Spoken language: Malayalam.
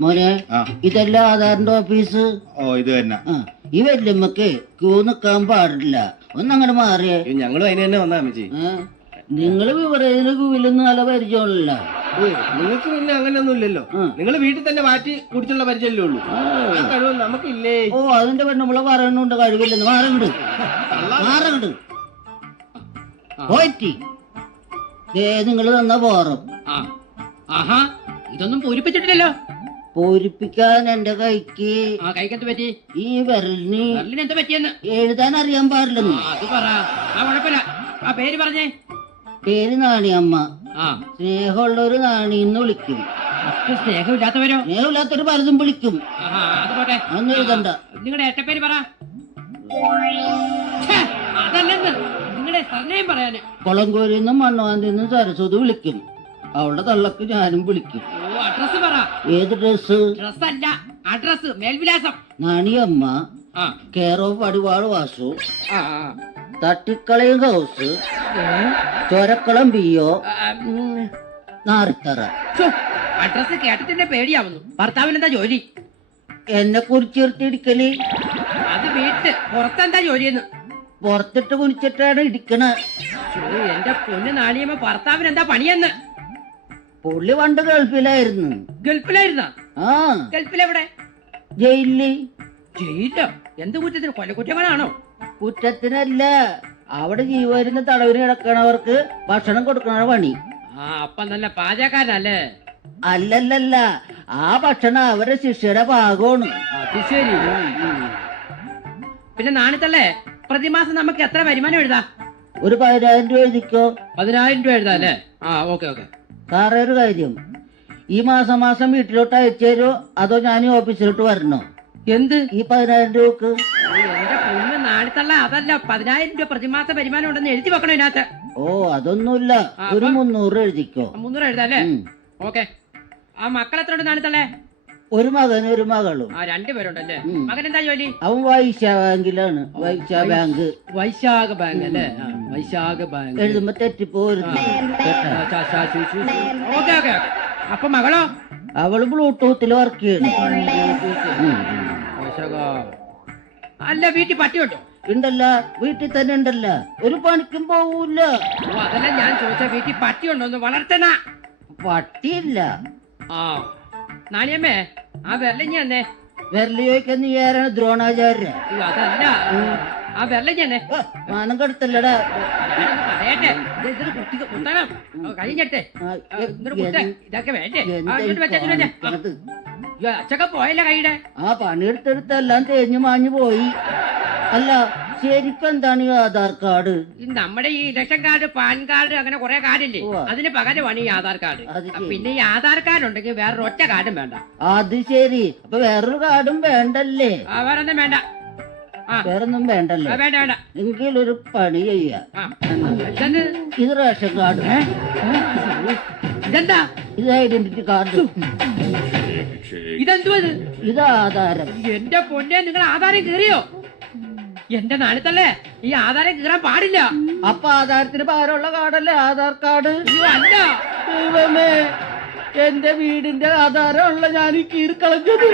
മോനെ ഇതല്ല ആധാറിന്റെ ഓഫീസ്? ഓ ഇത് തന്നെ. ഈ വല്യമ്മക്ക് ക്യൂ നിക്കാൻ പാടില്ല. ഒന്നങ്ങോട്ട് മാറിയേ. ഞങ്ങളും അതിന് തന്നെ വന്നാ അമ്മച്ചി. നിങ്ങൾ നിങ്ങൾ വിവരം ക്യൂവിലൊന്നും നല്ല പരിചയമുള്ള നിങ്ങൾക്ക് പിന്നെ അങ്ങനെയൊന്നും ഇല്ലല്ലോ. നിങ്ങൾ വീട്ടിൽ തന്നെ മാറ്റി കുടിച്ചുള്ള പരിചയമല്ലേ ഉള്ളൂ. കഴിവ് നമുക്കില്ലേ? ഓ അതിന്റെ പെണ്ണുമ്പളെ പറയുന്നുണ്ട് കഴിവില്ലെന്ന് മാറണ്ട് മാറണ്ട് പോറ്റി ദേ നിങ്ങൾ തന്ന പോറും. ആ. ആഹാ ഇതൊന്നും പൂരിപ്പിച്ചിട്ടില്ലല്ലോ. പൂരിപ്പിക്കാൻ എന്റെ കൈക്ക്. ആ പറ്റി? ഈ വിരലിന് വെള്ളിന് എന്താ പറ്റിയെന്ന്? എഴുതാൻ അറിയാൻ ആ, പാടില്ലെന്ന് അത് പറ. ആ കുഴപ്പമില്ല. ആ പേര് പറഞ്ഞേ. പേര് നാണിയമ്മ. ആ. നാണി എന്ന് വിളിക്കും. മറ്റു സ്നേഹമില്ലാത്തവരോ? സ്നേഹമില്ലാത്തൊരു പലതും വിളിക്കും. ആഹാ അത് പോട്ടെ. അതൊന്നും എഴുതണ്ട. നിങ്ങളുടെ ഏട്ടപ്പേര് പറ. ഛേ, അതല്ലെന്ന്. നിങ്ങളുടെ സർനെയും പറയാന്. കൊളങ്കോരിന്നും മണ്ണുവാന്തിന്നും സരസ്വതി വിളിക്കും. അവളുടെ തള്ളക്ക് ഞാനും വിളിക്കും. അഡ്രസ് പറ. ഏത് ഡ്രസ് ഡ്രസ് അല്ല അഡ്രസ് മേൽവിലാസം. Naniyamma care of Adival Vasu. തട്ടിക്കളയും house Chorakkalam P O ആ, നാറിത്തറ അഡ്രസ് കേട്ടിട്ടെന്നെ പേടിയാവുന്നു. ഭർത്താവിന് എന്താ ജോലി? എന്നെ കുറിച്ചിർത്തിടിക്കൽ അത് വീട്ട് പുറത്തെന്താ ജോലിയെന്ന്? പുറത്തിട്ട് കുനിച്ചിട്ടാണ് ഇടിക്കണ. എന്റെ പൊന്ന് നാണിയമ്മ ഭർത്താവിന് എന്താ പണിയെന്ന്? പുള്ളി പണ്ട് ഗൾഫിലായിരുന്നു. ഗൾഫിലായിരുന്ന? ആ. ഗൾഫിലെവിടെ? ജയിലിൽ. ജയിലോ എന്ത് കുറ്റത്തിന്? കൊലക്കുറ്റങ്ങളാണോ കുറ്റത്തിനല്ല. അവിടെ ജീവരുന്ന തടവിന് കിടക്കണവർക്ക് ഭക്ഷണം കൊടുക്കണ പണി. ആ അപ്പൊ നല്ല പാചകക്കാരനല്ലേ? അല്ലല്ലല്ല. ആ ഭക്ഷണം അവരുടെ ശിഷ്യരെ ഭാഗമാണ്. അത് ശരി. പിന്നെ നാണിത്തല്ലേ പ്രതിമാസം നമുക്ക് എത്ര വരുമാനം എഴുതാ? ഒരു പതിനായിരം രൂപ എഴുതിക്കോ. പതിനായിരം രൂപ എഴുതാ അല്ലേ? ആ ഓക്കെ ഓക്കെ. സാറേ ഒരു കാര്യം. ഈ മാസം മാസം വീട്ടിലോട്ട് അയച്ചു തരുമോ അതോ ഞാൻ ഈ ഓഫീസിലോട്ട് വരണോ? എന്ത്? ഈ പതിനായിരം രൂപക്ക്. എന്റെ പൊന്ന് നാണിത്തള്ള അതല്ല. പതിനായിരം രൂപ പ്രതിമാസ വരുമാനം ഉണ്ടെന്ന് എഴുതി വെക്കണം ഇതിനകത്ത്? ഓ അതൊന്നുമില്ല. ഒരു? മുന്നൂറ് എഴുതിക്കോ. മുന്നൂറ് എഴുതാല്ലേ? ഓക്കെ. ആ മക്കളെത്ര ഉണ്ട് നാണിത്തള്ളേ ഒരു മകൻ ഒരു മകളും. ആ രണ്ടുപേരുണ്ടല്ലേ. മകൻ എന്താ ജോലി? അവൻ വൈശ്യ ബാങ്കിലാണ്. ബാങ്ക്. വൈശാഖ ബാങ്ക് അല്ലേ? ആ, വൈശാഖ ബാങ്ക്. എഴുതുമ്പോ തെറ്റിപ്പോരുന്നു ഓക്കെ ഓക്കെ അപ്പൊ മകളോ? അവൾ ബ്ലൂടൂത്തിൽ വർക്ക് ചെയ്യണം. വൈശാഖ. അല്ല വീട്ടിൽ പട്ടിയുണ്ടോ? ഉണ്ടല്ല. വീട്ടിൽ തന്നെ ഉണ്ടല്ല. ഒരു പണിക്കും പോവൂല ഓ അതല്ല ഞാൻ ചോദിച്ച വീട്ടിൽ പട്ടിയുണ്ടോ ഒന്ന് വളർത്തണ. പട്ടിയില്ല. ആ. നാണിയമ്മേ ആ വെള്ളഞ്ഞി തന്നെ വിരൽ ചോദിക്കാൻ നീ ആരാണ്? ദ്രോണാചാര്യ അയ്യോ, അതല്ല. ആ വെള്ളഞ്ഞി തന്നെ മാനം കൊടുത്തല്ലടാ. പറയട്ടെ. ഇത് ഇതൊരു കുട്ടി കുത്തണം ഓ, കഴിഞ്ഞട്ടെ. ആ, ആ, എ- ഇതൊരു കുത്ത എന്ത്- ഇതൊക്കെ വേണ്ടേ? ആ, എന്താ ഈ ഇങ്ങോട്ട് വെച്ചേ, ഇങ്ങോട്ട് വെച്ചേ. ആ, കാണിക്കണത്? അയ്യോ, അച്ഛക്ക പോയല്ലേ കൈയുടെ? ആ പണിയെടുത്തെടുത്ത് എല്ലാം തേഞ്ഞു മാഞ്ഞു പോയി. അല്ല ശരിക്കും എന്താണ് ഈ ആധാർ കാർഡ്? ഈ നമ്മുടെ ഈ ഇലക്ഷൻ കാർഡ് പാൻ കാർഡ് അങ്ങനെ കുറെ കാർഡില്ലേ? ഉവ്വ. അതിന് പകരമാണ് ഈ ആധാർ കാർഡ്. അത് ആ, ശരി. പിന്നെ ഈ ആധാർ കാർഡ് ഉണ്ടെങ്കിൽ വേറൊരു ഒറ്റ കാർഡും വേണ്ട. അത് ശരി. അപ്പൊ വേറൊരു കാർഡും വേണ്ടല്ലേ? ആ വേറൊന്നും വേണ്ട. ആ. വേറൊന്നും ആ, വേണ്ടല്ലേ വേണ്ട. വേണ്ട എങ്കിലൊരു പണി ചെയ്യാ. ആ. ഇതെന്ത്? ഇത് റേഷൻ കാർഡ്. ഇതെന്താ? ഇത് ഐഡന്റിറ്റി കാർഡ്. ഇതെന്തുവാ ഇത്? ഇത് ആധാരം. എന്റെ പൊന്നെ നിങ്ങൾ ആധാരം കീറിയോ? എന്റെ നാളിത്തല്ലേ? ഈ ആധാരം കീറാൻ പാടില്ല. അപ്പൊ ആധാരത്തിന് പകരമുള്ള കാർഡല്ലേ? ആധാർ കാർഡ്? അയ്യോ അല്ല. ദൈവമേ എന്റെ വീടിന്റെ ആധാരമുള്ള ഞാൻ ഈ കീറിക്കളഞ്ഞത്.